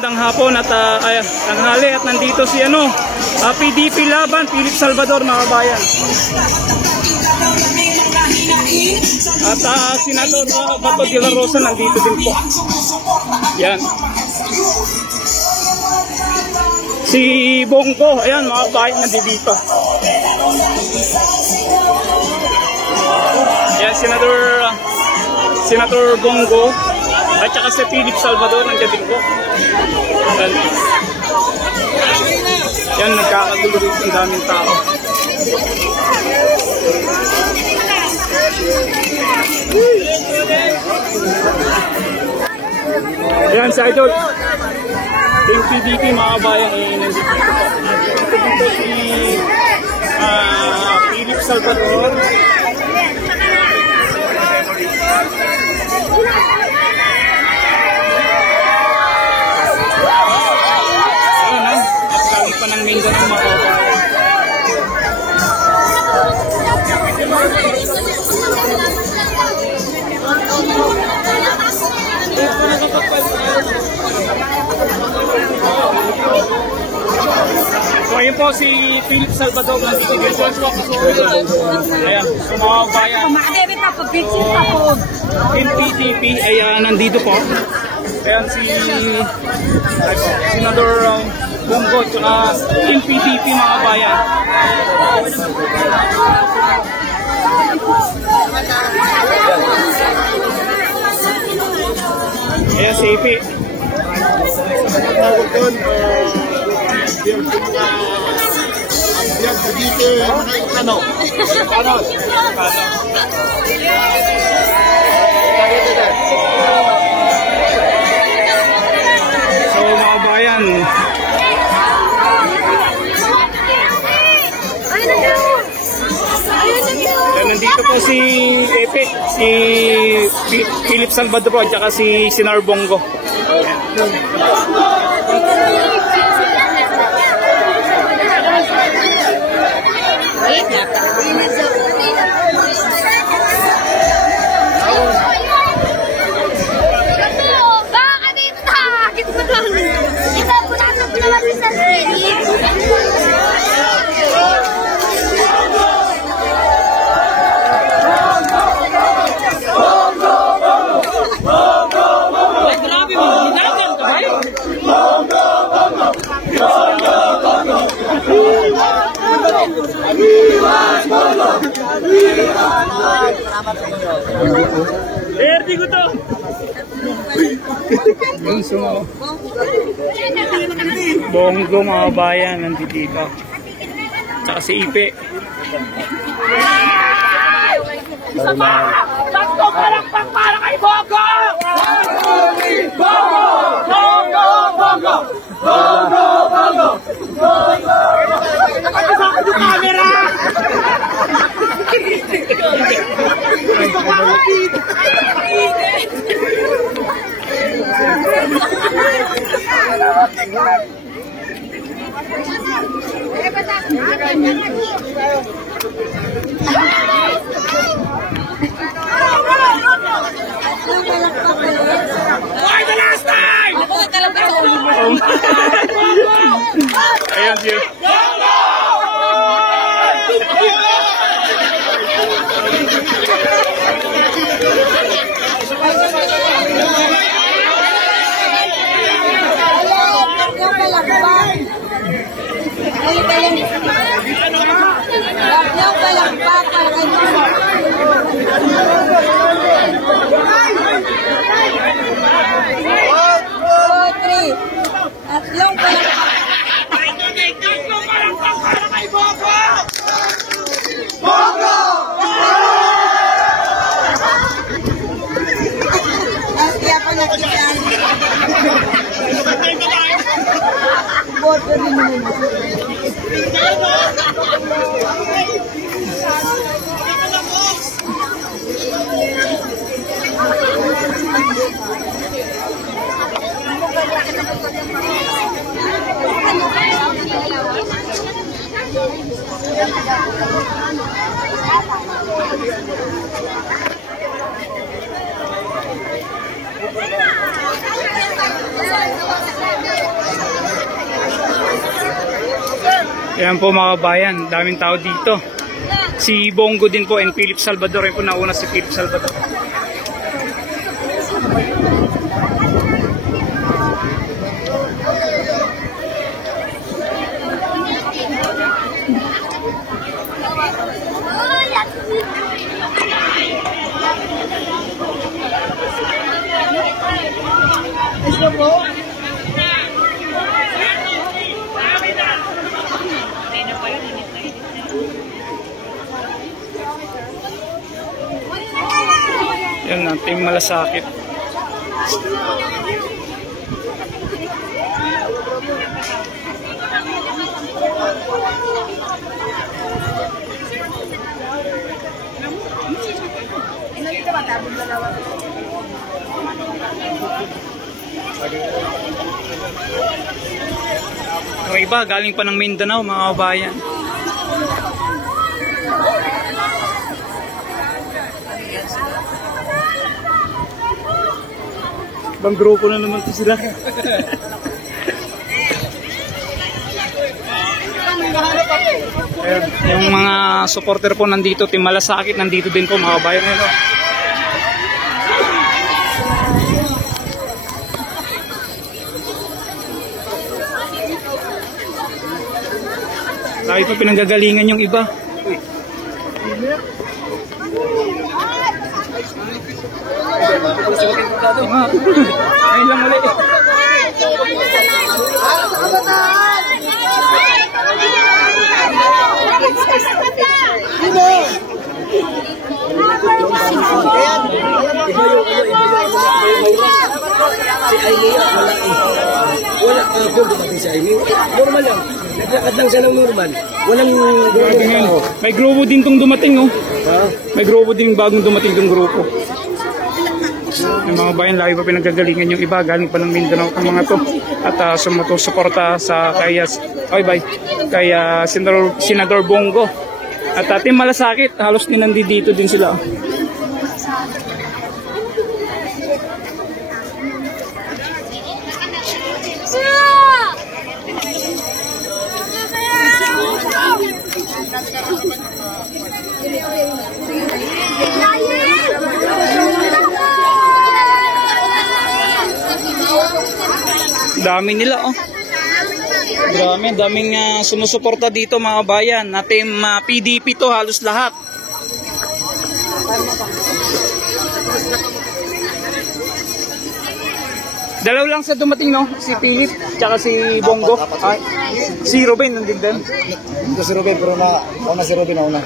Magandang hapon at tanghali at nandito si PDP Laban, Philip Salvador, mga kabayan. At Senator Bato de la Rosa nandito din po. Yan. Si Bongo, ayan mga kabayan, nandito. Yan, Senator Bongo at saka si Philip Salvador nandiyan din po. Yan, nagkakagulo rin ang daming tao. Yan, si Idol Team PDP, mga kabayan, nandito po. Nandito si Philip Salvador. Ng Mindanao, mga kabayan. So ayun po si Philip Salvador nandito dito. Ayan, so mga kabayan, NPDP ay nandito po. Ayan si Senator Bongo at NPDP, mga kabayan. Ayan si AP. So mga kabayan, nandito po si Epe, si Philip Salvador at saka si Senator Bongo. Erdi ko to. Bongo, mga bayan, nandito. Tsaka si Ipe. Sakto palakpak para kay Bongo! Bongo! Bongo! Bongo! Bongo! Bongo! Bongo! Nakasakot yung camera! Why the last time? Ayan siya. Ayan po mga kabayan, daming tao dito. Si Bongo din po and Philip Salvador. Ayan po, nauna si Philip Salvador. Yan ang Team Malasakit. Yung iba galing pa ng Mindanao mga kabayan. Ibang grupo na naman to sila. Ayan, yung mga supporter po nandito, Team Malasakit nandito din po mga kabayan. Lagi pa pinanggagalingan yung iba. Ayun lang ulit. Si Aimee, wala gold pati si Aimee. Normal lang. Naglakad lang siya ng normal. Walang gold. May grupo din tong dumating, oh. May grupo din bagong dumating tong grupo. Yung mga bayan, lagi pa pinagagalingan yung iba. Galing pa ng Mindanao ang mga to. At sumusuporta sa kay Senador Bongo. At Team Malasakit, halos din nandito din sila. Dami nila, oh. Daming sumusuporta dito mga bayan. Na Team PDP to, halos lahat. Dalaw lang sa dumating, no? Si Philip, tsaka si Bongo. Si Ruben, nandun din. Ito si Ruben, pero nauna si Ruben nauna.